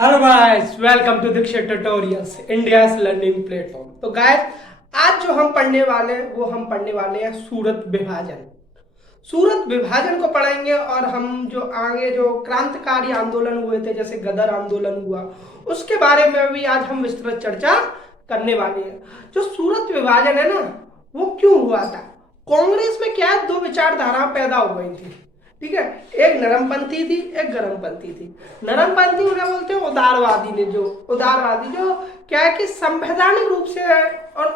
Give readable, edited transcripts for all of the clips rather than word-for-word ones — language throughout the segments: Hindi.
Hello guys, welcome to Dikshit tutorials, India learning platform. तो गाइस, आज जो हम पढ़ने वाले हैं वो हम पढ़ने वाले हैं सूरत विभाजन। सूरत विभाजन को पढ़ेंगे और हम जो आगे जो क्रांतिकारी आंदोलन हुए थे, जैसे गदर आंदोलन हुआ, उसके बारे में भी आज हम विस्तृत चर्चा करने वाले हैं। जो सूरत विभाजन है ना, वो क्यों हुआ था? कांग्रेस में क्या दो विचारधारा पैदा हो गई थी, ठीक है। एक नरमपंथी थी, एक गरमपंथी थी। नरमपंथी उन्हें बोलते हैं उदारवादी ने, जो उदारवादी जो क्या है कि संवैधानिक रूप से और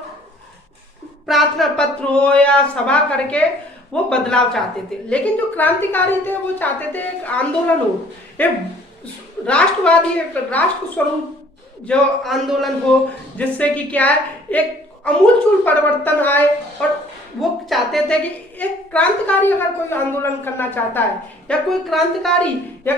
प्रार्थना पत्र हो या सभा करके वो बदलाव चाहते थे। लेकिन जो क्रांतिकारी थे वो चाहते थे एक आंदोलन हो, एक राष्ट्रवादी, एक राष्ट्र स्वरूप जो आंदोलन हो, जिससे कि क्या है एक अमूलचूल परिवर्तन आए। और वो चाहते थे कि एक क्रांतिकारी अगर कोई आंदोलन करना चाहता है या कोई क्रांतिकारी या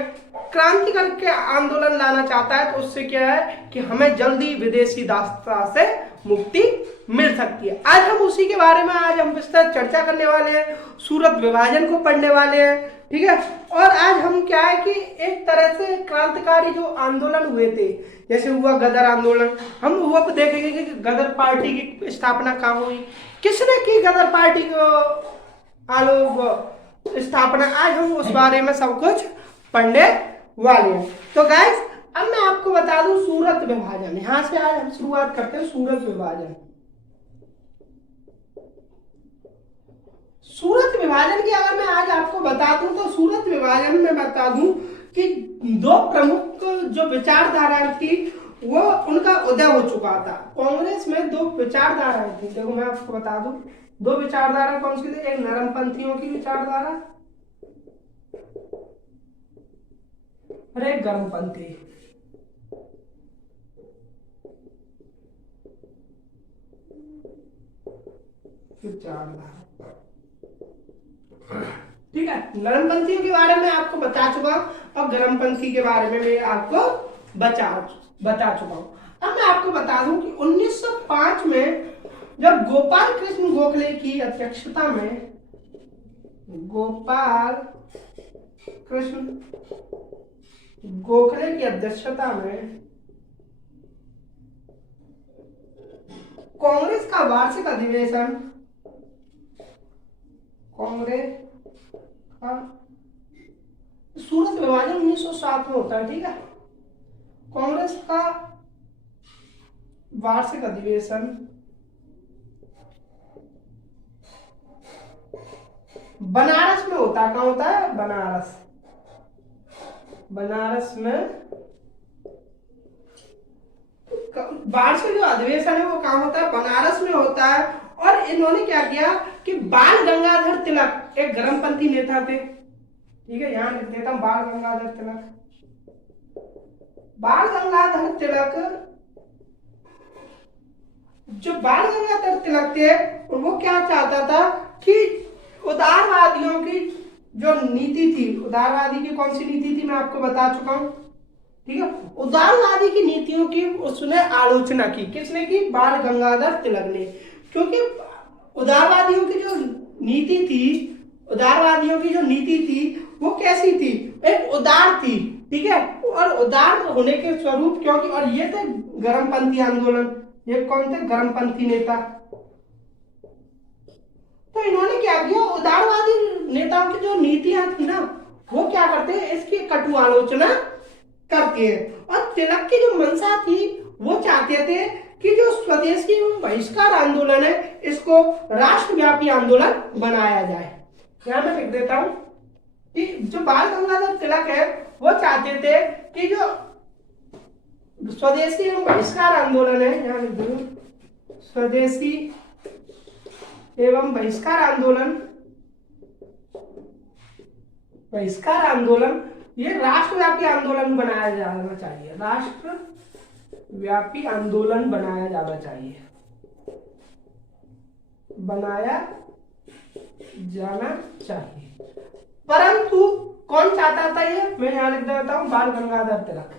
क्रांति करके आंदोलन लाना चाहता है, तो उससे क्या है कि हमें जल्दी विदेशी दास्ता से मुक्ति मिल सकती है। आज हम उसी के बारे में आज हम विस्तृत चर्चा करने वाले हैं, सूरत विभाजन को पढ़ने वाले हैं, ठीक है। और आज हम क्या है कि एक तरह से क्रांतिकारी जो आंदोलन हुए थे, जैसे हुआ गदर आंदोलन, हम वो देखेंगे कि गदर पार्टी की स्थापना कहाँ हुई, किसने की गदर पार्टी को स्थापना, आज हम उस बारे में सब कुछ पढ़ने वाले हैं। तो गाइस, अब मैं आपको बता दूं सूरत विभाजन, यहां से आज हम शुरुआत करते हैं। सूरत विभाजन, सूरत विभाजन की अगर मैं आज आपको बता दूं तो सूरत विभाजन में बता दूं कि दो प्रमुख जो विचारधाराएं थी वो उनका उदय हो चुका था। कांग्रेस में दो विचारधाराएं थी, देखो मैं आपको बता दूं दो विचारधारा कौन सी थी। एक नरमपंथियों की विचारधारा और एक गर्मपंथी। विचारधारा, ठीक है। नरमपंथियों के बारे में आपको बता चुका हूं और गर्मपंथी के बारे में मैं आपको बता चुका हूं। अब मैं आपको बता दूं कि 1905 में जब गोपाल कृष्ण गोखले की अध्यक्षता में, गोपाल कृष्ण गोखले की अध्यक्षता में कांग्रेस का वार्षिक अधिवेशन, कांग्रेस का सूरत विभाजन 1907 में होता है, ठीक है। कांग्रेस का वार्षिक अधिवेशन बनारस में होता है। कहां होता है? बनारस। बनारस में वार्षिक जो अधिवेशन है वो कहां होता है? बनारस में होता है। और इन्होंने क्या किया कि बाल गंगाधर तिलक एक गर्मपंथी नेता थे, ठीक है। यहां लिख देता हूं बाल गंगाधर तिलक। बाल गंगाधर तिलक, जो बाल गंगाधर तिलक थे वो क्या चाहता था कि उदारवादियों की जो नीति थी, उदारवादी की कौन सी नीति थी मैं आपको बता चुका हूं, ठीक है। उदारवादी की नीतियों की उसने आलोचना की। किसने की? बाल गंगाधर तिलक ने। क्योंकि उदारवादियों की जो नीति थी, उदारवादियों की जो नीति थी वो कैसी थी? एक उदार थी, ठीक है। और उदार होने के स्वरूप, क्योंकि और ये थे गर्मपंथी आंदोलन, ये कौन थे? गर्मपंथी नेता। तो इन्होंने क्या किया, उदारवादी नेताओं की जो नीतियां थी ना वो क्या करते हैं, इसकी कटु आलोचना करते हैं। और तिलक की जो मंशा थी वो चाहते थे कि जो स्वदेशी बहिष्कार आंदोलन है इसको राष्ट्रव्यापी आंदोलन बनाया जाए। यहां मैं लिख देता हूं कि जो बाल गंगाधर तिलक है वो चाहते थे कि जो स्वदेशी एवं बहिष्कार आंदोलन है, यहां लिख दो स्वदेशी एवं बहिष्कार आंदोलन ये राष्ट्रव्यापी आंदोलन बनाया जाना चाहिए। राष्ट्रव्यापी आंदोलन बनाया जाना चाहिए, बनाया जाना चाहिए। परंतु कौन चाहता था ये? मैं यहां लिख देता हूं बाल गंगाधर तिलक।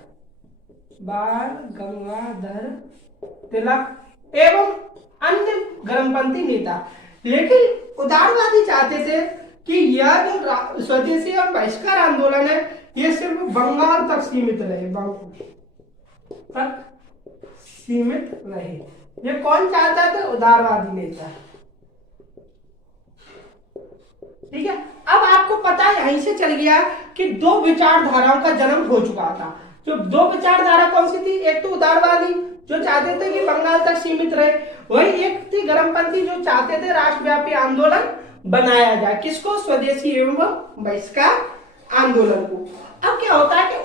बाल गंगाधर तिलक एवं अन्य गर्मपंथी नेता। लेकिन उदारवादी चाहते थे कि यह जो स्वदेशी और बहिष्कार आंदोलन है ये सिर्फ बंगाल तक सीमित रहे। तक सीमित रहे। ये कौन चाहता था? उदारवादी नेता। ठीक है, अब आपको पता है यहीं से चल गया कि दो विचारधाराओं का जन्म हो चुका था। जो दो विचारधारा कौन सी थी? एक तो उदारवादी जो चाहते थे कि बंगाल तक सीमित रहे, वही एक थी गर्मपंथी जो चाहते थे राष्ट्रव्यापी आंदोलन बनाया जाए। किसको? स्वदेशी एवं बहिष्कार आंदोलन को। अब क्या होता है कि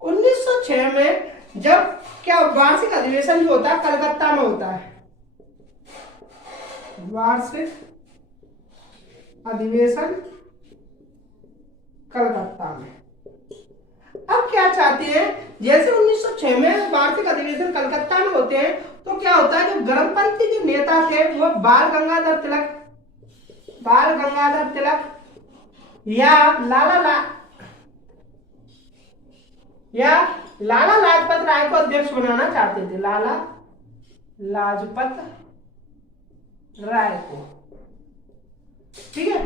1906 में जब क्या वार्षिक अधिवेशन जो होता है कलकत्ता में होता है, वार्षिक अधिवेशन कलकत्ता में। अब क्या चाहते हैं, जैसे 1906 में वार्षिक अधिवेशन कलकत्ता में होते हैं तो क्या होता है, जो गर्मपंथी जो नेता थे वो बाल गंगाधर तिलक या लाला लाजपत राय को अध्यक्ष बनाना चाहते थे। लाला लाजपत राय को। ठीक है,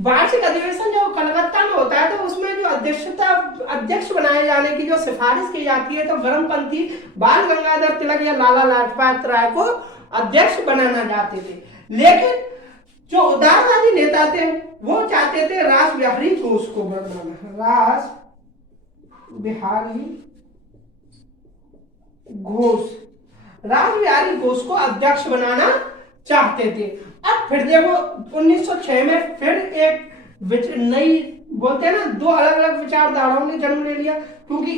वार्षिक अधिवेशन जो कलकत्ता में होता है तो उसमें जो अध्यक्ष बनाए जाने की जो सिफारिश की जाती है तो गर्मपंथी बाल गंगाधर तिलक या लाला लाजपत राय को अध्यक्ष बनाना चाहते थे। लेकिन जो उदारवादी नेता थे वो चाहते थे रास बिहारी घोष को बनाना। रास बिहारी घोष को अध्यक्ष बनाना चाहते थे। अब फिर देखो 1906 में फिर एक नई बोलते हैं ना, दो अलग अलग विचारधाराओं ने जन्म ले लिया, क्योंकि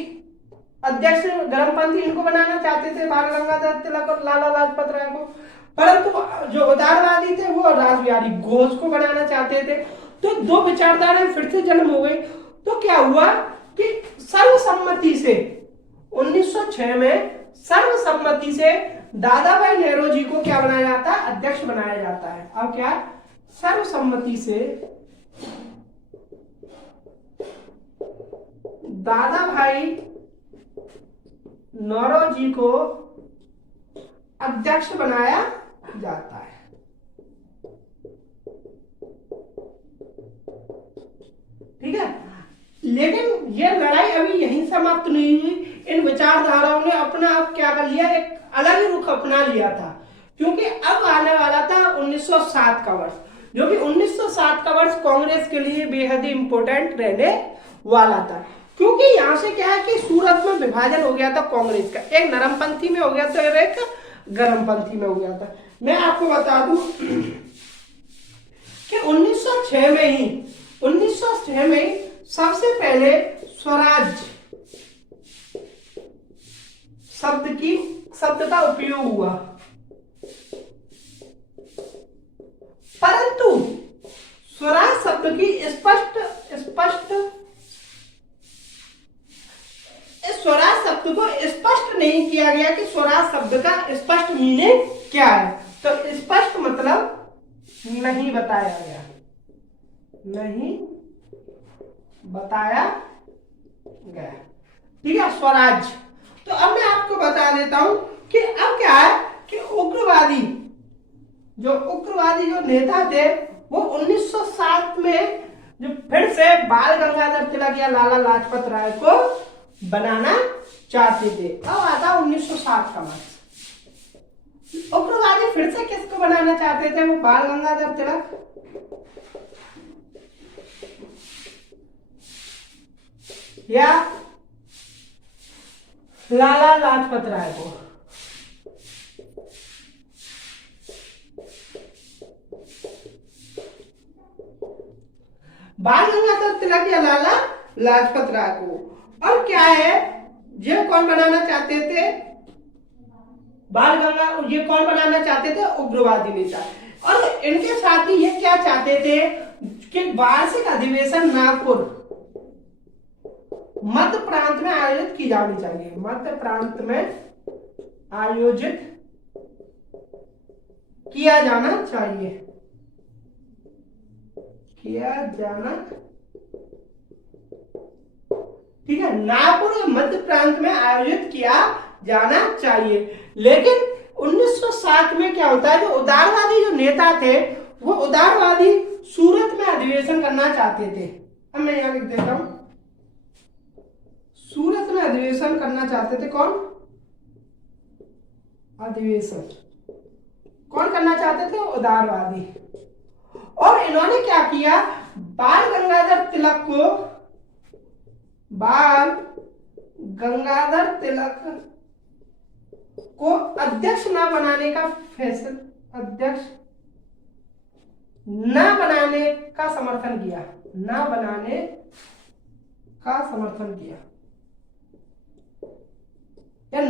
अध्यक्ष गर्मपंथी इनको बनाना चाहते थे बाल गंगाधर तिलक और लाला लाजपत राय को, परंतु जो उदारवादी थे वो रास बिहारी घोष को बनाना चाहते थे। तो दो विचारधाराएं फिर से जन्म हो गई। तो क्या हुआ कि सर्वसम्मति से 1906 में सर्वसम्मति से दादा भाई नेहरू जी को क्या बनाया जाता है? अध्यक्ष बनाया जाता है। अब क्या? सर्वसम्मति से दादा भाई नेहरू जी को अध्यक्ष बनाया जाता है। ठीक है, लेकिन यह लड़ाई अभी यहीं समाप्त नहीं हुई। इन विचारधाराओं ने अपना अब क्या कर लिया, एक अलग ही रुख अपना लिया था, क्योंकि अब आने वाला था 1907 का वर्ष, जो कि 1907 का वर्ष कांग्रेस के लिए बेहद ही इंपॉर्टेंट रहने वाला था। क्योंकि यहां से क्या है कि सूरत में विभाजन हो गया था कांग्रेस का, एक नरमपंथी में हो गया था, एक गर्मपंथी में हो गया था। मैं आपको बता दूं कि 1906 में सबसे पहले स्वराज शब्द का उपयोग हुआ, परंतु स्वराज शब्द की स्वराज शब्द को स्पष्ट नहीं किया गया कि स्वराज शब्द का स्पष्ट मीनिंग क्या है। तो स्पष्ट मतलब नहीं बताया गया, ठीक है, स्वराज। तो अब मैं आपको बता देता हूं कि अब क्या है कि उग्रवादी जो नेता थे वो 1907 में जो फिर से बाल गंगाधर तिलक या लाला लाजपत राय को बनाना चाहते थे। अब आता 1907 का वर्ष। उग्रवादी फिर से किसको बनाना चाहते थे? वो बाल गंगाधर तिलक या लाला लाजपत राय को। बाल गंगाधर तिलक या लाला लाजपत राय को। और क्या है, ये कौन बनाना चाहते थे? ये कौन बनाना चाहते थे? उग्रवादी नेता। और इनके साथ ही ये क्या चाहते थे कि वार्षिक अधिवेशन नागपुर मध्य प्रांत में आयोजित की जानी चाहिए। मध्य प्रांत में आयोजित किया जाना चाहिए, ठीक है, नागपुर मध्य प्रांत में आयोजित किया जाना चाहिए। लेकिन 1907 में क्या होता है, जो उदारवादी जो नेता थे वो उदारवादी सूरत में अधिवेशन करना चाहते थे। अब मैं यहां लिख देता हूं, सूरत अधिवेशन करना चाहते थे। कौन अधिवेशन कौन करना चाहते थे? उदारवादी। और इन्होंने क्या किया, बाल गंगाधर तिलक को अध्यक्ष न बनाने का फैसला, अध्यक्ष न बनाने का समर्थन किया, न बनाने का समर्थन किया, या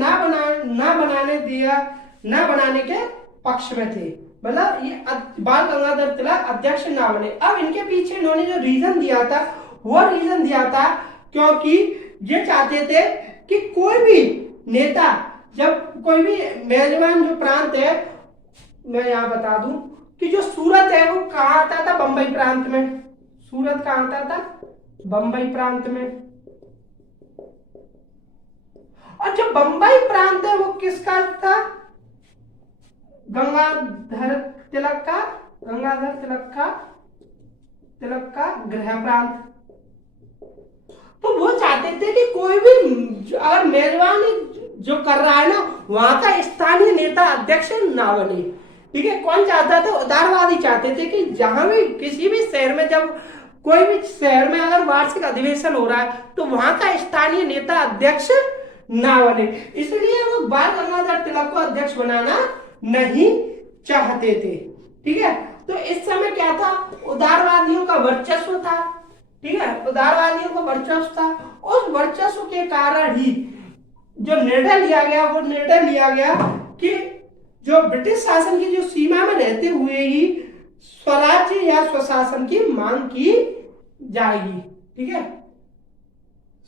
न बनाने के पक्ष में थे। मतलब ये बाल गंगाधर तिलक अध्यक्ष ना बने। अब इनके पीछे इन्होंने जो रीजन दिया था, वो रीजन दिया था क्योंकि ये चाहते थे कि कोई भी नेता, जब कोई भी मेजबान जो प्रांत है, मैं यहाँ बता दूं कि जो सूरत है वो कहाँ आता था? बंबई प्रांत में। सूरत कहाँ आता था? बंबई प्रांत में। और जो बंबई प्रांत है वो किसका था? गंगाधर तिलक का गृह प्रांत। तो वो चाहते थे कि कोई भी अगर मेजबानी जो कर रहा है ना, वहां का स्थानीय नेता अध्यक्ष ना बने। ठीक है, कौन चाहता था? उदारवादी चाहते थे कि जहां भी किसी भी शहर में, जब कोई भी शहर में अगर वार्षिक अधिवेशन हो रहा है तो वहां का स्थानीय नेता अध्यक्ष ना बने। इसलिए वो बाल गंगाधर तिलक को अध्यक्ष बनाना नहीं चाहते थे। ठीक है, तो इस समय क्या था? उदारवादियों का वर्चस्व था। ठीक है, उदारवादियों का वर्चस्व था। उस वर्चस्व के कारण ही जो निर्णय लिया गया, वो निर्णय लिया गया कि जो ब्रिटिश शासन की जो सीमा में रहते हुए ही स्वराज्य या स्वशासन की मांग की जाएगी। ठीक है,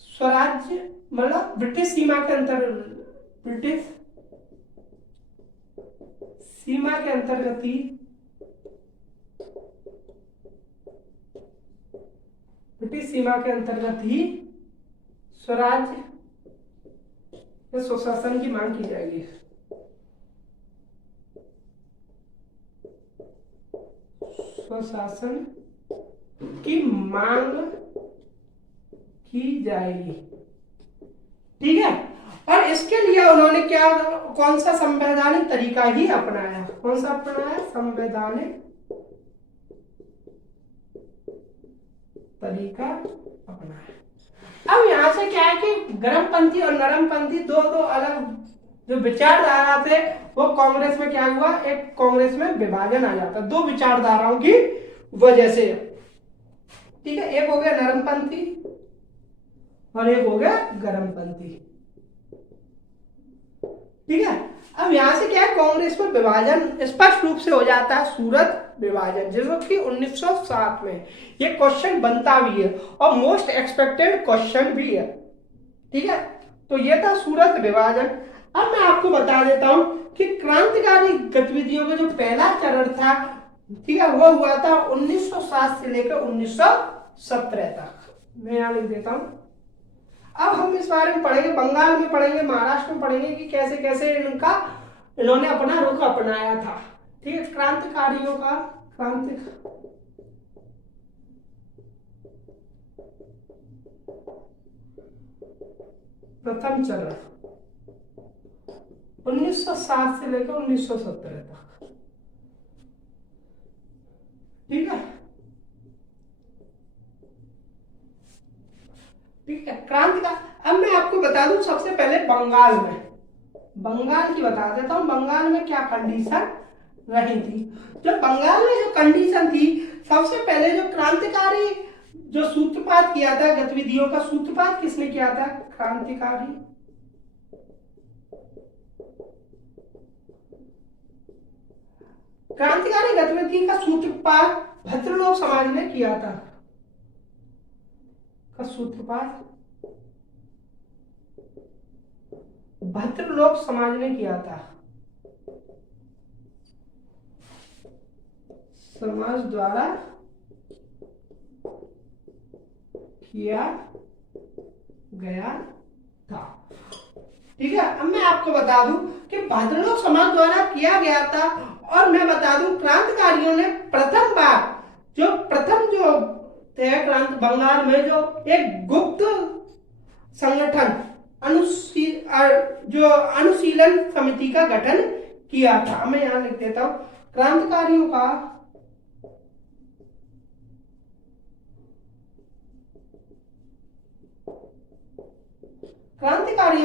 स्वराज्य मतलब ब्रिटिश सीमा के अंतर्गत ही स्वराज्य या स्वशासन की मांग की जाएगी। स्वशासन की मांग की जाएगी। ठीक है, और इसके लिए उन्होंने कौन सा संवैधानिक तरीका ही अपनाया? कौन सा अपनाया? संवैधानिक तरीका अपनाया। अब यहां से क्या है कि गर्मपंथी और नरमपंथी दो अलग जो विचारधारा थे, वो कांग्रेस में क्या हुआ? एक कांग्रेस में विभाजन आ जाता, दो विचारधाराओं की वजह से। ठीक है, एक हो गया नरमपंथी और एक हो गया गर्मपंथी। ठीक है, अब यहां से क्या है? कांग्रेस में विभाजन स्पष्ट रूप से हो जाता है, सूरत विभाजन, जिसको कि 1907 में ये क्वेश्चन बनता भी है और मोस्ट एक्सपेक्टेड क्वेश्चन भी है। ठीक है, तो ये था सूरत विभाजन। अब मैं आपको बता देता हूं कि क्रांतिकारी गतिविधियों का जो पहला चरण था, ठीक है, वो हुआ था 1907 से लेकर 1917 तक। मैं यहां लिख देता हूं। अब हम इस बारे में पढ़ेंगे, बंगाल में पढ़ेंगे, महाराष्ट्र में पढ़ेंगे कि कैसे कैसे इन्होंने अपना रुख अपनाया था। ठीक है, क्रांतिकारियों का प्रथम चरण 1907 से लेकर 1917 तक। ठीक है, ठीक है, क्रांति का। अब मैं आपको बता दूं, सबसे पहले बंगाल की बता देता हूं। बंगाल में क्या कंडीशन रही थी? जब बंगाल में जो कंडीशन थी, सबसे पहले जो क्रांतिकारी जो सूत्रपात किया था, गतिविधियों का सूत्रपात किसने किया था? क्रांतिकारी गतिविधि का सूत्रपात भद्रलोक समाज ने किया था। भद्रलोक समाज ने किया था। समाज द्वारा किया गया था। ठीक है, अब मैं आपको बता दूं कि भद्रलोक समाज द्वारा किया गया था। और मैं बता दूं, क्रांतिकारियों ने प्रथम थे बंगाल में जो एक गुप्त संगठन, जो अनुशीलन समिति का गठन किया था। मैं यहां लिख देता हूं, क्रांतिकारियों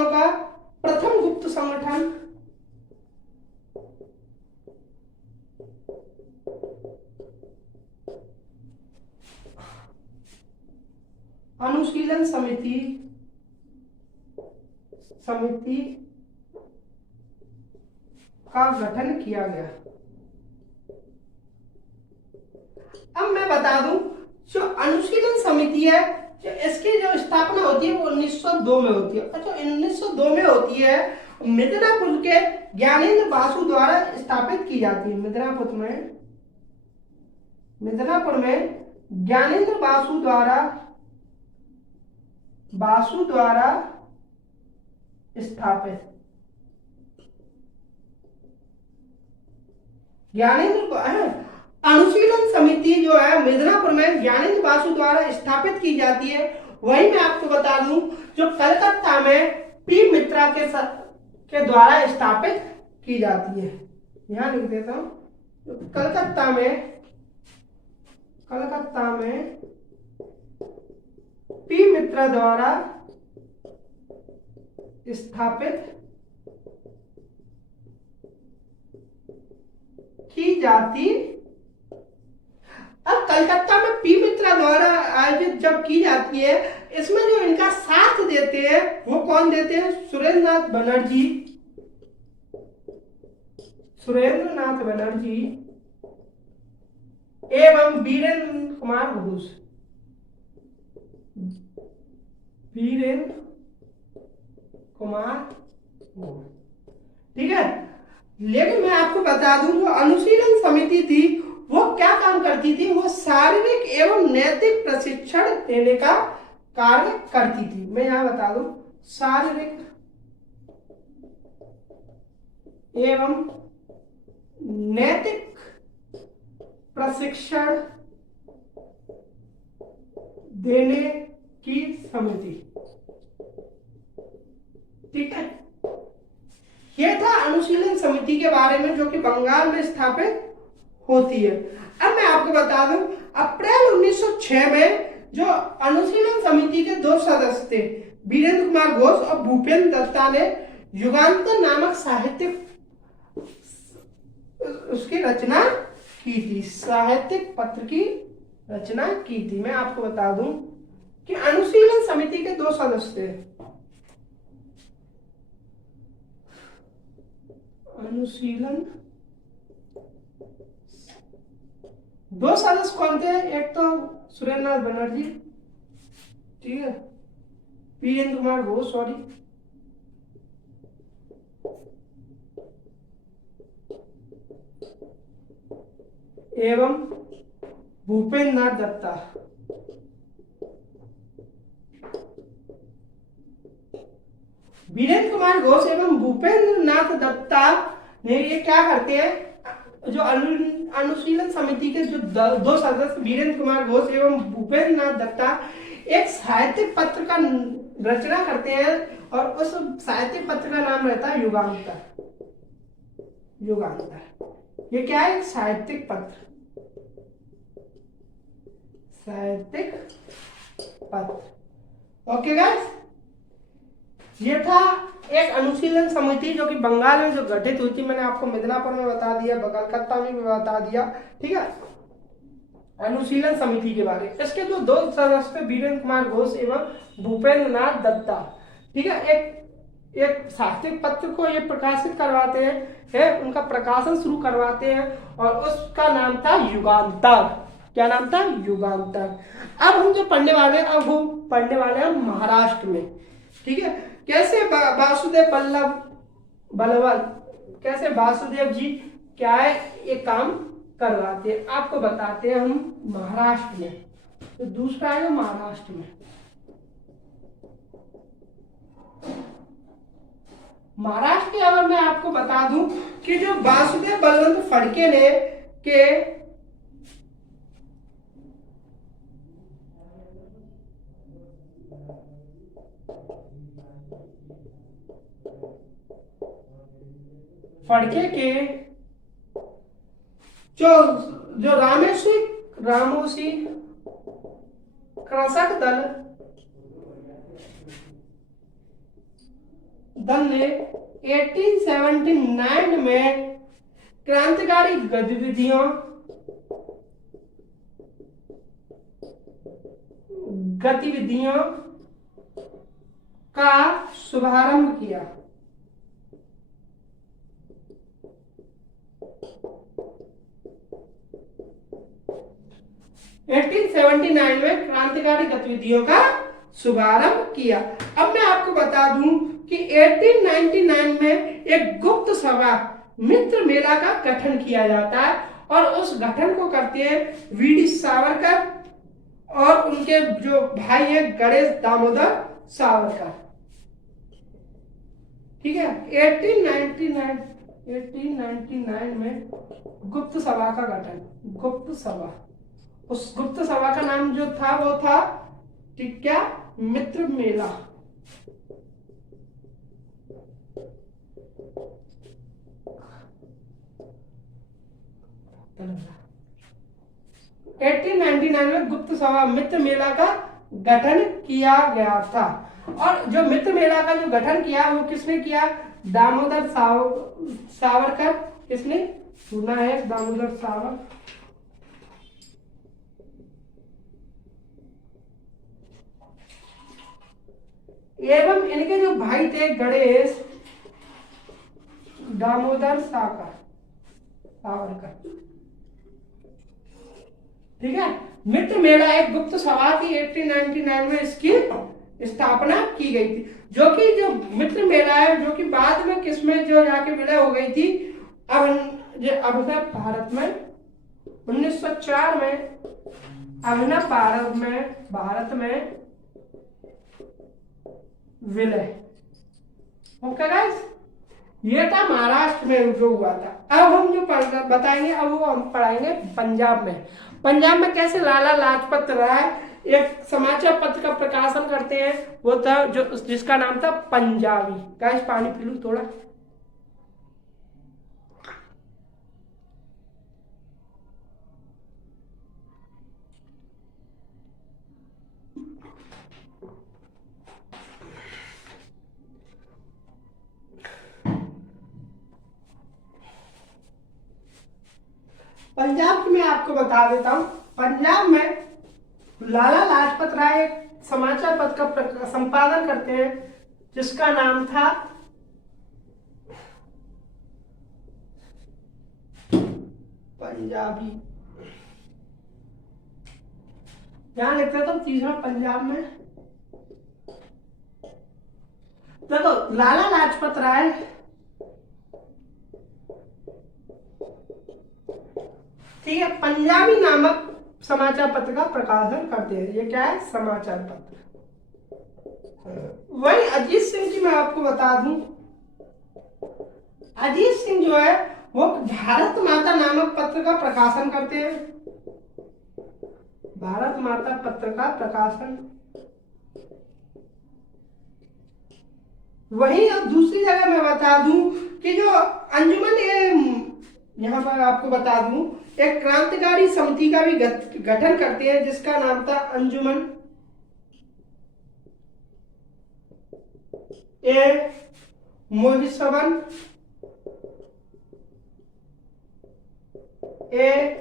का प्रथम गुप्त संगठन अनुशीलन समिति का गठन किया गया। अब मैं बता दूं, जो अनुशीलन समिति है, जो इसकी जो स्थापना होती है वो 1902 में होती है। अच्छा, 1902 में होती है। मिदनापुर के ज्ञानेंद्र बासु द्वारा स्थापित की जाती है। मिदनापुर में ज्ञानेंद्र बासु द्वारा स्थापित अनुशीलन समिति जो है मिदनापुर में ज्ञानेंद्र बासु द्वारा स्थापित की जाती है। वही मैं आपको बता दूं, जो कलकत्ता में पी मित्रा के द्वारा स्थापित की जाती है। यहां लिख देता हूं, कलकत्ता में पी मित्रा द्वारा स्थापित की जाती। अब कलकत्ता में पी मित्रा द्वारा आयोजित जब की जाती है, इसमें जो इनका साथ देते हैं वो कौन देते हैं? सुरेंद्रनाथ बनर्जी एवं वीरेंद्र कुमार घोष। ठीक है। लेकिन मैं आपको बता दूं, जो अनुशीलन समिति थी वो क्या काम करती थी? वो शारीरिक एवं नैतिक प्रशिक्षण देने का कार्य करती थी। मैं यहां बता दूं, शारीरिक एवं नैतिक प्रशिक्षण देने की समिति। ठीक है, यह था अनुशीलन समिति के बारे में, जो कि बंगाल में स्थापित होती है। अब मैं आपको बता दूं, अप्रैल 1906 में जो अनुशीलन समिति के 2 सदस्य थे, वीरेंद्र कुमार घोष और भूपेंद्र दत्ता, ने युगांतर नामक साहित्यिक उसकी रचना की थी। साहित्यिक पत्र की रचना की थी। मैं आपको बता दूं कि अनुशीलन समिति के 2 सदस्य थे। अनुशीलन 2 सदस्य कौन थे? एक तो सुरेंद्रनाथ बनर्जी, ठीक है, वीरेंद्र कुमार घोष, सॉरी, एवं भूपेंद्र नाथ दत्ता। वीरेंद्र कुमार घोष एवं भूपेंद्र नाथ दत्ता ने ये क्या करते हैं, जो अनुशीलन समिति के जो 2 सदस्य वीरेंद्र कुमार घोष एवं भूपेंद्र नाथ दत्ता एक साहित्यिक पत्र का रचना करते हैं, और उस साहित्यिक पत्र का नाम रहता है युगांतर। ये क्या है? एक साहित्यिक पत्र, ओके गाइस। ये था एक अनुशीलन समिति जो कि बंगाल में जो गठित हुई थी। मैंने आपको मिदनापुर में बता दिया, कलकत्ता में भी बता दिया, ठीक है, अनुशीलन समिति के बारे में। इसके जो 2 सदस्य वीरेंद्र कुमार घोष एवं भूपेंद्र नाथ दत्ता, ठीक है, एक साहित्यिक पत्र को ये प्रकाशित करवाते हैं, उनका प्रकाशन शुरू करवाते हैं, और उसका नाम था युगांतर। क्या नाम था? युगांतर। अब हम जो पढ़ने वाले हैं, अब वो पढ़ने वाले हैं महाराष्ट्र में, ठीक है। कैसे कैसे वासुदेव जी क्या है ये काम करवाते हैं, आपको बताते हैं हम महाराष्ट्र में। तो दूसरा है महाराष्ट्र में। महाराष्ट्र के अगर मैं आपको बता दूं कि जो वासुदेव बलवंत फड़के ने के फड़के के जो जो रामोशी कृषक दल ने 1879 में क्रांतिकारी गतिविधियों का शुभारंभ किया। 1879 में क्रांतिकारी गतिविधियों का शुभारंभ किया। अब मैं आपको बता दूं कि 1899 में एक गुप्त सभा मित्र मेला का गठन किया जाता है और उस गठन को करते हैं वीडी सावरकर और उनके जो भाई है गणेश दामोदर सावरकर। ठीक है, 1899 में गुप्त सभा का गठन, गुप्त सभा, उस गुप्त सभा का नाम जो था वो था ठीक क्या, मित्र मेला। एटीन 1899 में गुप्त सभा मित्र मेला का गठन किया गया था। और जो मित्र मेला का जो गठन किया वो किसने किया, दामोदर सावरकर। किसने सुना है, दामोदर सावरकर। एवं इनके जो भाई थे गणेश दामोदर सावरकर। ठीक है, मित्र मेला एक गुप्त सभा की 1899 में इसकी स्थापना की गई थी, जो कि जो मित्र मेला है जो कि बाद में किसमें जो जाके विलय हो गई थी, अभिनव भारत में 1904 में अभिनव भारत में विलय। ओके गाइस, ये था महाराष्ट्र में जो हुआ था। अब हम जो बताएंगे अब वो हम पढ़ाएंगे पंजाब में। पंजाब में कैसे लाला लाजपत राय एक समाचार पत्र का प्रकाशन करते हैं, वो था जो जिसका नाम था पंजाबी। गाइस पानी पी लूं थोड़ा। पंजाब में आपको बता देता हूं, पंजाब में लाला लाजपत राय एक समाचार पत्र का संपादन करते हैं जिसका नाम था पंजाबी। यहां लिख देता हूं तीसरा पंजाब में। देखो लाला लाजपत राय ठीक है पंजाबी नामक समाचार पत्र का प्रकाशन करते हैं। ये क्या है, समाचार पत्र। वही अजीत सिंह जी मैं आपको बता दूं, अजीत सिंह जो है वो भारत माता नामक पत्र का प्रकाशन करते हैं। भारत माता पत्र का प्रकाशन। वही अब दूसरी जगह मैं बता दूं कि जो अंजुमन यहां पर आपको बता दूं एक क्रांतिकारी समिति का भी गठन करते हैं जिसका नाम था अंजुमन ए मोहिसवन ए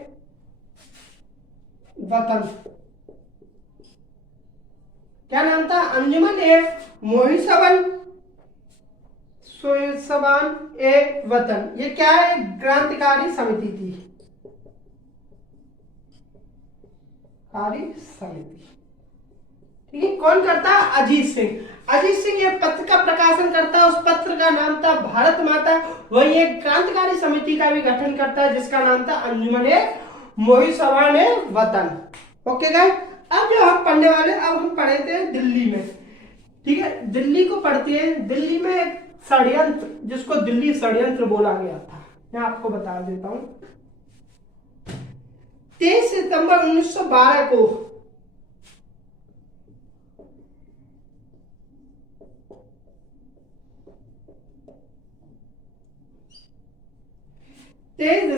वतन। क्या नाम था, अंजुमन ए मोहिसवन ए वतन। ये क्या है, क्रांतिकारी समिति थी, समिति। ठीक है, कौन करता, अजीत सिंह। अजीत सिंह ये पत्र का प्रकाशन करता है, उस पत्र का नाम था भारत माता। वही एक क्रांतिकारी समिति का भी गठन करता है जिसका नाम था अंजुमन ए मोहिसवन ए वतन। ओके गाइस, अब जो हम पढ़ने वाले, अब हम पढ़े थे दिल्ली में। ठीक है, दिल्ली को पढ़ते हैं। दिल्ली में एक षड्यंत्र जिसको दिल्ली षड्यंत्र बोला गया था, मैं आपको बता देता हूं। 23 सितंबर 1912 को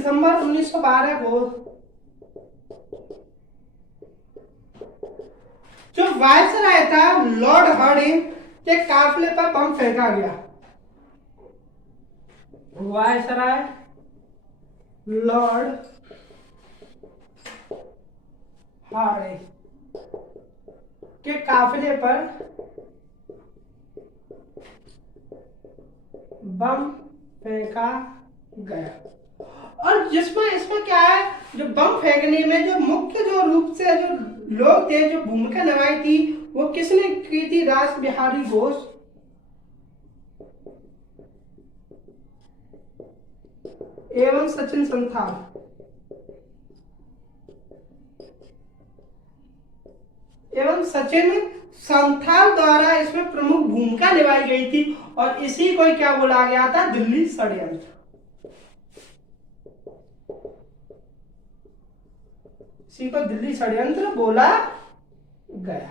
दिसंबर 1912 को जो वायसराय था लॉर्ड हार्डिंग के काफिले पर बम फेंका गया। वायसराय लॉर्ड हार्डिंग के काफिले पर बम फेंका गया। और जिसमें इसमें क्या है, जो बम फेंकने में जो मुख्य जो रूप से जो लोग थे, जो भूमिका निभाई थी, वो किसने की थी? रास बिहारी घोष एवं सचिन संथाल। संथाल द्वारा इसमें प्रमुख भूमिका निभाई गई थी और इसी को क्या बोला गया था? दिल्ली षड्यंत्र। इसी को दिल्ली षड्यंत्र बोला गया।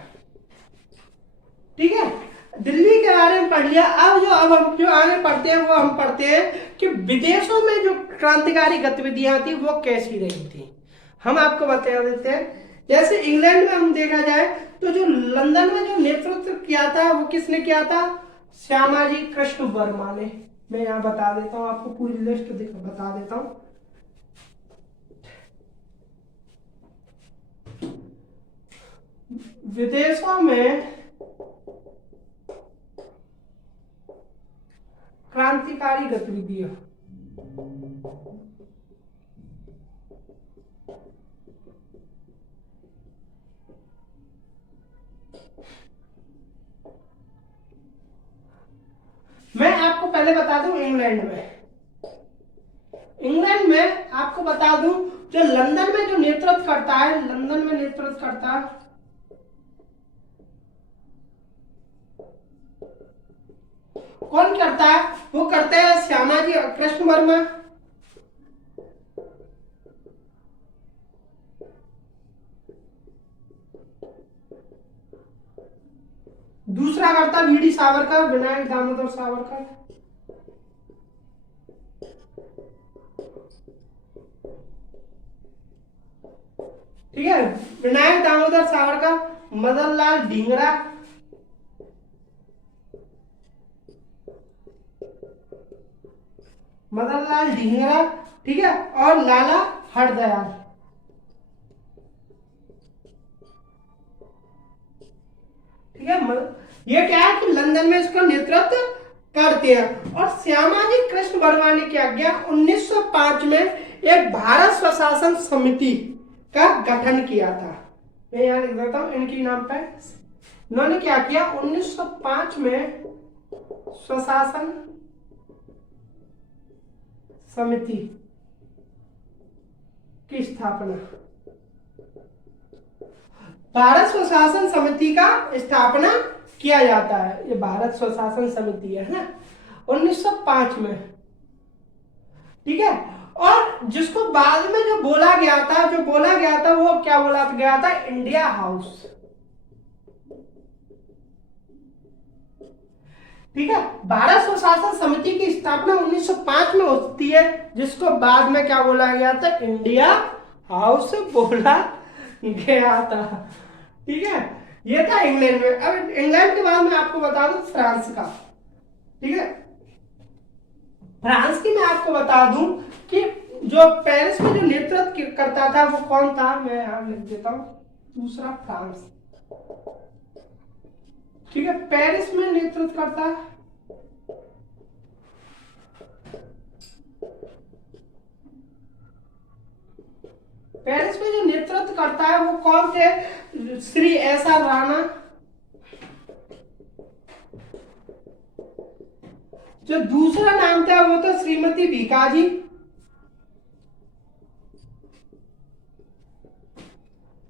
ठीक है, दिल्ली के बारे में पढ़ लिया। अब हम जो आगे पढ़ते हैं वो हम पढ़ते हैं कि विदेशों में जो क्रांतिकारी गतिविधियां थी वो कैसी रही थी। हम आपको बता देते हैं। जैसे इंग्लैंड में हम देखा जाए तो जो लंदन में जो नेतृत्व किया था वो किसने किया था? श्यामाजी कृष्ण वर्मा ने। मैं यहाँ बता देता हूँ आपको, पूरी लिस्ट बता देता हूँ। विदेशों में क्रांतिकारी गतिविधियां, मैं आपको पहले बता दूं इंग्लैंड में आपको बता दूं जो लंदन में जो नेतृत्व करता है, लंदन में नेतृत्व करता कौन करता है? वो करते हैं श्यामाजी कृष्ण वर्मा। दूसरा करता वीडी सावरकर, विनायक दामोदर सावरकर। ठीक है, विनायक दामोदर सावरकर, मदन लाल ढींगरा, ठीक है, और लाला हरदयाल। ठीक है, ये क्या है कि लंदन में इसका नेतृत्व करते हैं। और श्यामाजी कृष्ण वर्मा ने क्या किया? 1905 में एक भारत स्वशासन समिति का गठन किया था। मैं यहाँ लिख देता हूं इनके नाम पे। इन्होंने क्या किया? 1905 में स्वशासन समिति की स्थापना, भारत स्वशासन समिति का स्थापना किया जाता है। ये भारत स्वशासन समिति है ना, 1905 में। ठीक है, और जिसको बाद में जो बोला गया था वो क्या बोला गया था? India house. ठीक है, भारत स्वशासन समिति की स्थापना 1905 में होती है, जिसको बाद में क्या बोला गया था? इंडिया हाउस बोला गया था। ठीक है, ये था इंग्लैंड में। अब इंग्लैंड के बाद में आपको बता दूं फ्रांस का। ठीक है, फ्रांस की मैं आपको बता दूं कि जो पेरिस में जो नेतृत्व करता था वो कौन था? मैं यहां लिख देता हूं, दूसरा फ्रांस। ठीक है, पेरिस में नेतृत्व करता है पेरिस में जो नेतृत्व करता है वो कौन थे? श्री एस.आर. राणा। जो दूसरा नाम था वो था श्रीमती भीकाजी।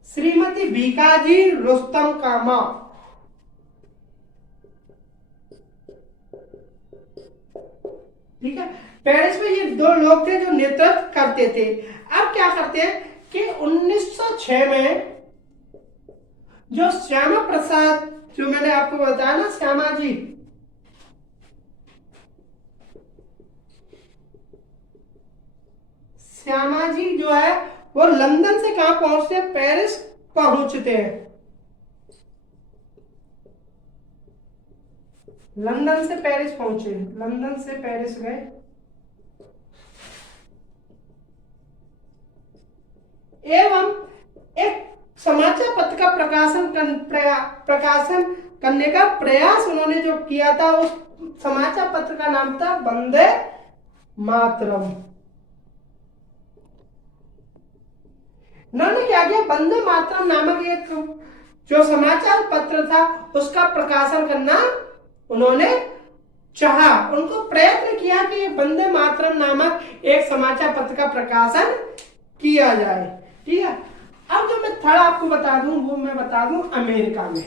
श्रीमती भीकाजी रुस्तम कामा। ठीक है, पेरिस में ये दो लोग थे जो नेतृत्व करते थे। अब क्या करते हैं कि 1906 में जो श्यामा प्रसाद, जो मैंने आपको बताया ना, श्यामाजी, श्यामा जी जो है वो लंदन से कहां पहुंचते हैं, पेरिस पहुंचते हैं। लंदन से पेरिस पहुंचे, लंदन से पेरिस गए। एवं एक समाचार पत्र का प्रकाशन करने का प्रयास उन्होंने जो किया था, उस समाचार पत्र का नाम था वंदे मातरम। उन्होंने क्या किया, वंदे मातरम नामक एक जो समाचार पत्र था उसका प्रकाशन करना उन्होंने चाहा, उनको प्रयत्न किया कि वंदे मातरम नामक एक समाचार पत्र का प्रकाशन किया जाए। ठीक है, अब जो मैं थर्ड आपको बता दूं वो मैं बता दूं अमेरिका में।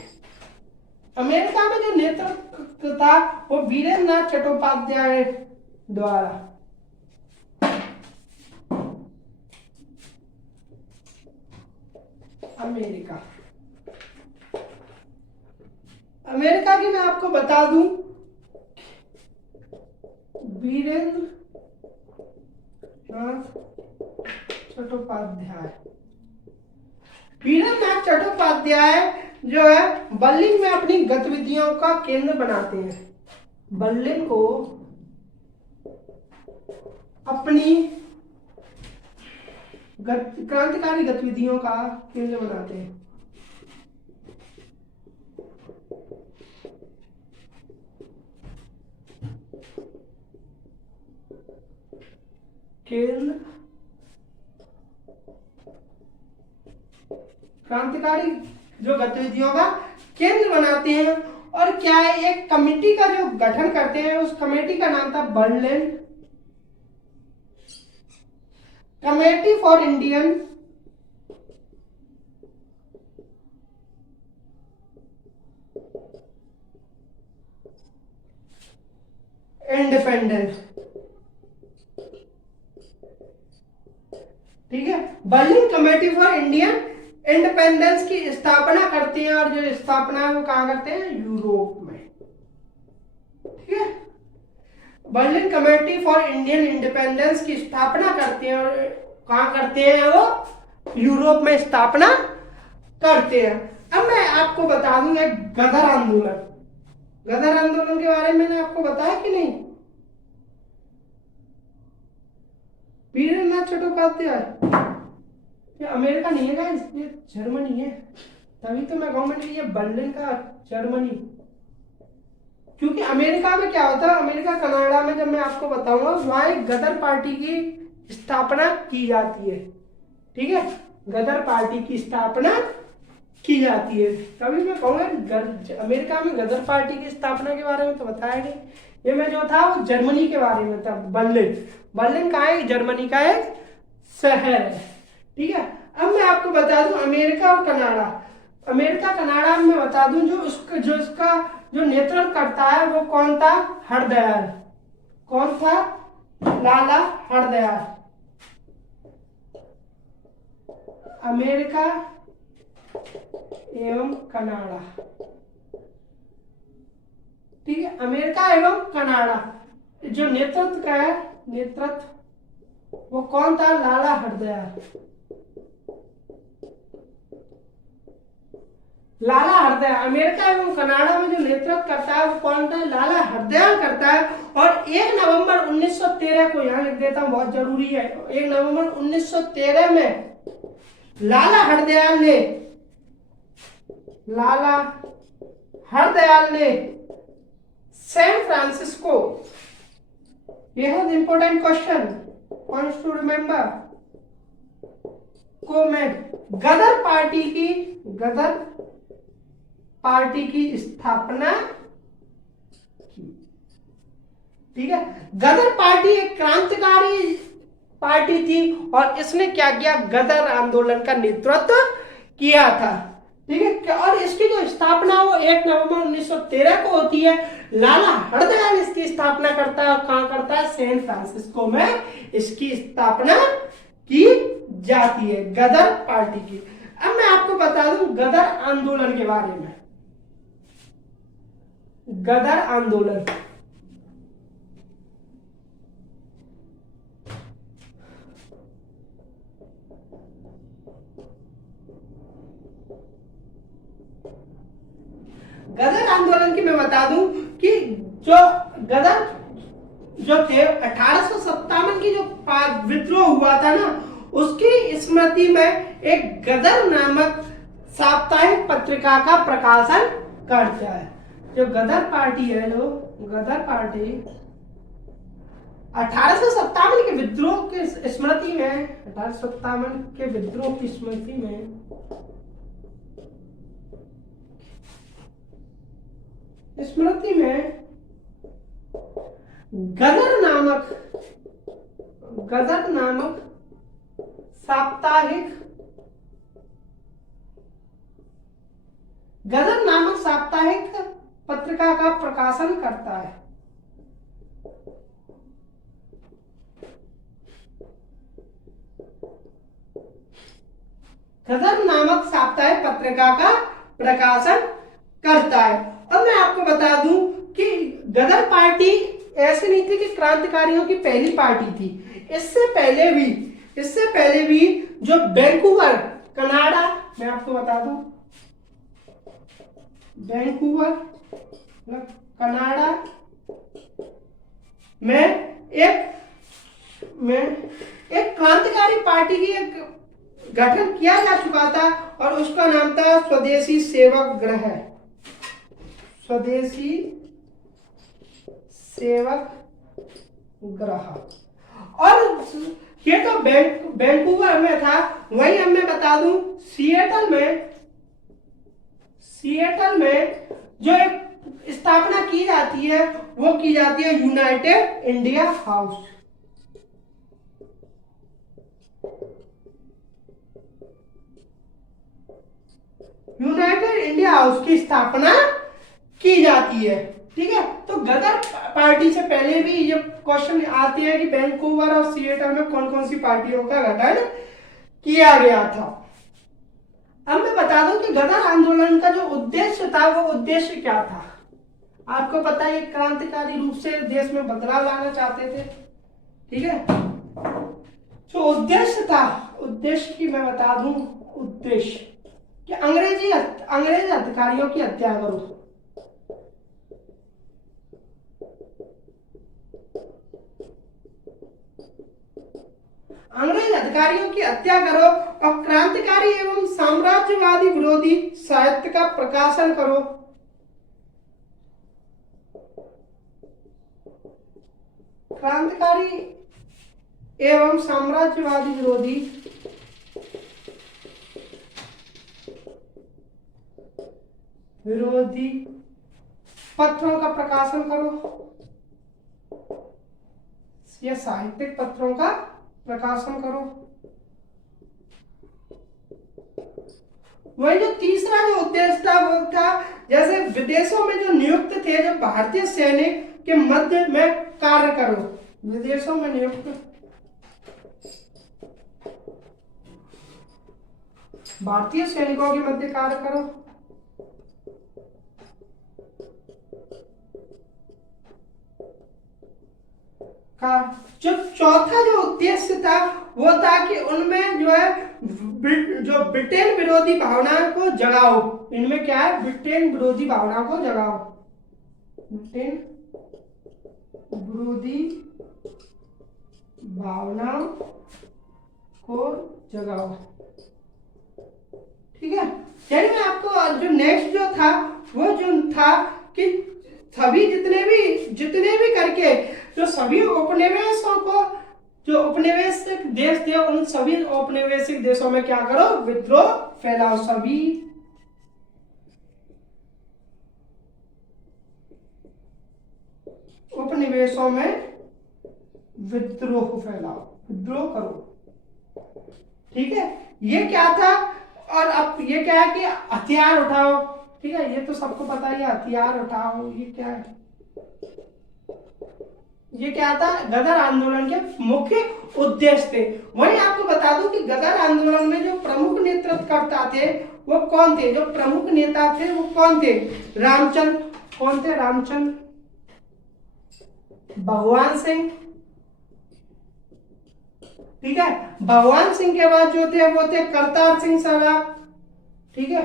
अमेरिका में जो नेतृत्व था वो वीरेंद्र नाथ चट्टोपाध्याय द्वारा। अमेरिका, अमेरिका की मैं आपको बता दूं, वीरेंद्र नाथ चट्टोपाध्याय। वीरेंद्र नाथ चट्टोपाध्याय जो है बर्लिन में अपनी गतिविधियों का केंद्र बनाते हैं। बर्लिन को अपनी क्रांतिकारी गतिविधियों का केंद्र बनाते हैं। केंद्र क्रांतिकारी जो गतिविधियों का केंद्र बनाते हैं। और क्या है, एक कमेटी का जो गठन करते हैं, उस कमेटी का नाम था Berlin committee for Indian independence. ठीक है, Berlin committee for Indian independence की स्थापना करते हैं, और जो स्थापना है वो कहां करते हैं, यूरोप में। ठीक है, Berlin committee for Indian independence की स्थापना करते हैं, और कहां करते हैं वो, यूरोप में स्थापना करते हैं। अब मैं आपको बता दूंगा गदर आंदोलन। गदर आंदोलन के बारे में मैंने आपको बताया कि नहीं, वीरेंद्र नाथ चट्टोपाध्याय। ये अमेरिका नहीं है गाइस, ये जर्मनी है। तभी तो मैं कहूंगा ये बर्लिन का जर्मनी, क्योंकि अमेरिका में क्या होता है, अमेरिका कनाडा में जब मैं आपको बताऊंगा वहां एक गदर पार्टी की स्थापना की जाती है। ठीक है, गदर पार्टी की स्थापना की जाती है। तभी मैं कहूंगा अमेरिका में गदर पार्टी की स्थापना के बारे में तो बताया नहीं। ये मैं जो था वो जर्मनी के बारे में था, बर्लिन। बर्लिन कहाँ है, जर्मनी का एक शहर है। ठीक है, अब मैं आपको बता दूं अमेरिका और कनाडा। अमेरिका कनाडा में बता दूं जो उसका जो नेतृत्व करता है वो कौन था, हरदयाल। कौन था, लाला हरदयाल। अमेरिका एवं कनाडा। ठीक है, अमेरिका एवं कनाडा जो नेतृत्व का है, नेतृत्व वो कौन था, लाला हरदयाल। लाला हरदयाल अमेरिका एवं कनाडा में जो नेतृत्व करता है वो कौन था, लाला हरदयाल करता है। और 1 नवंबर 1913 को यहां लिख देता हूं, बहुत जरूरी है। 1 नवंबर 1913 में लाला हरदयाल ने सैन फ्रांसिस्को, यह है important question, points to remember, को में गदर पार्टी की स्थापना की। ठीक है, गदर पार्टी एक क्रांतिकारी पार्टी थी और इसने क्या किया, गदर आंदोलन का नेतृत्व किया था। ठीक है, और इसकी जो स्थापना वो 1 नवंबर 1913 को होती है। लाला हरदयाल इसकी स्थापना करता है, कहां करता है, सैन फ्रांसिस्को में इसकी स्थापना की जाती है, गदर पार्टी की। अब मैं आपको बता दूं गदर आंदोलन के बारे में। गदर आंदोलन, गदर आंदोलन की मैं बता दूं कि जो गदर जो थे 1857 की जो विद्रोह हुआ था ना, उसकी स्मृति में एक गदर नामक साप्ताहिक पत्रिका का प्रकाशन करता है। जो गदर पार्टी है, जो गदर पार्टी 1857 के विद्रोह के स्मृति में, 1857 के विद्रोह की स्मृति में गदर नामक साप्ताहिक पत्रिका का प्रकाशन करता है। गदर नामक साप्ताहिक पत्रिका का प्रकाशन करता है। अब मैं आपको बता दूं कि गदर पार्टी ऐसी नहीं थी कि क्रांतिकारियों की पहली पार्टी थी। इससे पहले भी जो वैंकूवर कनाडा, मैं आपको बता दूं, वैंकूवर कनाडा में एक क्रांतिकारी पार्टी की एक गठन किया जा चुका था और उसका नाम था स्वदेशी सेवक ग्रह, स्वदेशी सेवक ग्रह। और ये तो वैंकूवर में था। वहीं अब मैं बता दूं सिएटल में जो एक स्थापना की जाती है वो की जाती है United India house. United India house की स्थापना की जाती है। ठीक है, तो गदर पार्टी से पहले भी ये क्वेश्चन आते हैं कि वैंकूवर और सिएटल में कौन कौन सी पार्टियों का गठन किया गया था। अब मैं बता दूं कि गदर आंदोलन का जो उद्देश्य था वो उद्देश्य क्या था। आपको पता है क्रांतिकारी रूप से देश में बदलाव लाना चाहते थे। ठीक है, जो उद्देश्य था, उद्देश्य की मैं बता दूं, उद्देश्य कि अंग्रेज अधिकारियों की हत्या करो। अंग्रेज अधिकारियों की हत्या करो और क्रांतिकारी एवं साम्राज्यवादी विरोधी साहित्य का प्रकाशन करो। क्रांतिकारी एवं साम्राज्यवादी विरोधी पत्रों का प्रकाशन करो, या साहित्यिक पत्रों का प्रकाशन करो। वही जो तीसरा जो उद्देश्य था वो था, जैसे विदेशों में जो नियुक्त थे जो भारतीय सैनिक के मध्य में कार्य करो। विदेशों में नियुक्त भारतीय सैनिकों के मध्य कार्य करो। का जो चौथा जो उद्देश्य था वो था कि उनमें जो है जो ब्रिटेन विरोधी भावना को जगाओ। इनमें क्या है, ब्रिटेन विरोधी भावना को जगाओ, ब्रिटेन विरोधी भावना को जगाओ। ठीक है, यानी मैं आपको जो नेक्स्ट जो था वो जो था कि सभी जितने भी करके जो सभी औपनिवेशों को, जो औपनिवेशिक देश थे उन सभी औपनिवेशिक देशों में क्या करो, विद्रोह फैलाओ। सभी उपनिवेशों में विद्रोह फैलाओ, विद्रोह करो। ठीक है, ये क्या था। और अब ये क्या है कि हथियार उठाओ। ठीक है, ये तो सबको पता ही है, हथियार उठाओ। ये क्या है, ये क्या था, गदर आंदोलन के मुख्य उद्देश्य थे। वहीं आपको बता दूं कि गदर आंदोलन में जो प्रमुख नेतृत्वकर्ता थे वो कौन थे, जो प्रमुख नेता थे वो कौन थे, रामचंद्र, कौन थे, रामचंद्र, भगवान सिंह। ठीक है, भगवान सिंह के बाद जो थे वो थे करतार सिंह सराफ। ठीक है,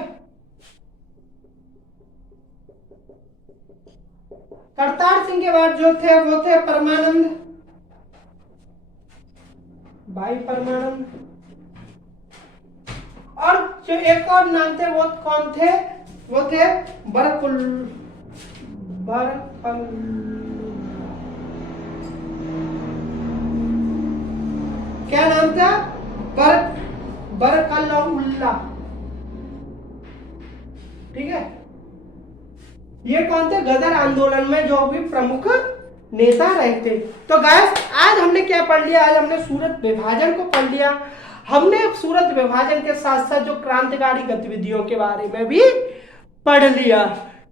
करतार सिंह के बाद जो थे वो थे परमानंद, भाई परमानंद। और जो एक और नाम थे वो कौन थे, वो थे बरकुल बरकल क्या नाम था, बरकलउल्लाह। ठीक है, ये कौन थे, गदर आंदोलन में जो भी प्रमुख नेता रहे थे। तो गाइस आज हमने क्या पढ़ लिया, आज हमने सूरत विभाजन को पढ़ लिया। हमने सूरत विभाजन के साथ साथ जो क्रांतिकारी गतिविधियों के बारे में भी पढ़ लिया।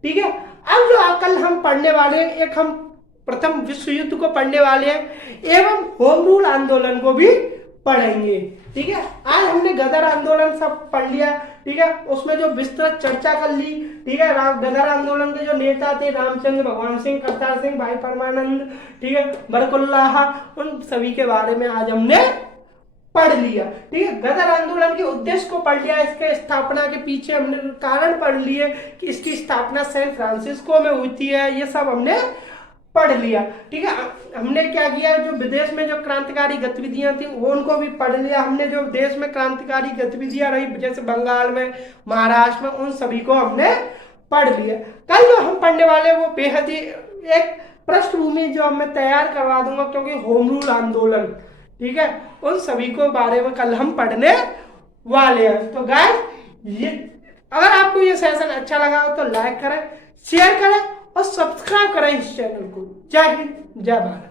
ठीक है, अब जो कल हम पढ़ने वाले हैं, एक हम प्रथम विश्व युद्ध को पढ़ने वाले हैं एवं होम रूल आंदोलन को भी पढ़ेंगे। ठीक है, आज हमने गदर आंदोलन सब पढ़ लिया। ठीक है, उसमें जो विस्तृत चर्चा कर ली। ठीक है, गदर आंदोलन के जो नेता थे रामचंद्र, भगवान सिंह, करतार सिंह, भाई परमानंद, ठीक है, बरकुल्लाह, उन सभी के बारे में आज हमने पढ़ लिया। ठीक है, गदर आंदोलन के उद्देश्य को पढ़ लिया, इसके स्थापना के पीछे हमने कारण पढ़ लिए कि इसकी स्थापना सैन फ्रांसिस्को में हुई थी, ये सब हमने पढ़ लिया। ठीक है, हमने क्या किया, जो विदेश में जो क्रांतिकारी गतिविधियां थी वो उनको भी पढ़ लिया हमने। जो देश में क्रांतिकारी गतिविधियां रही जैसे बंगाल में, महाराष्ट्र में, उन सभी को हमने पढ़ लिया। कल जो हम पढ़ने वाले वो बेहद ही एक पृष्ठभूमि जो मैं तैयार करवा दूंगा, क्योंकि होम रूल आंदोलन, ठीक है, उन सभी को बारे में कल हम पढ़ने वाले हैं। तो गाइस ये अगर आपको ये सेशन अच्छा लगा हो तो लाइक करें, शेयर करें और सब्सक्राइब करें इस चैनल को। जय हिंद, जय भारत।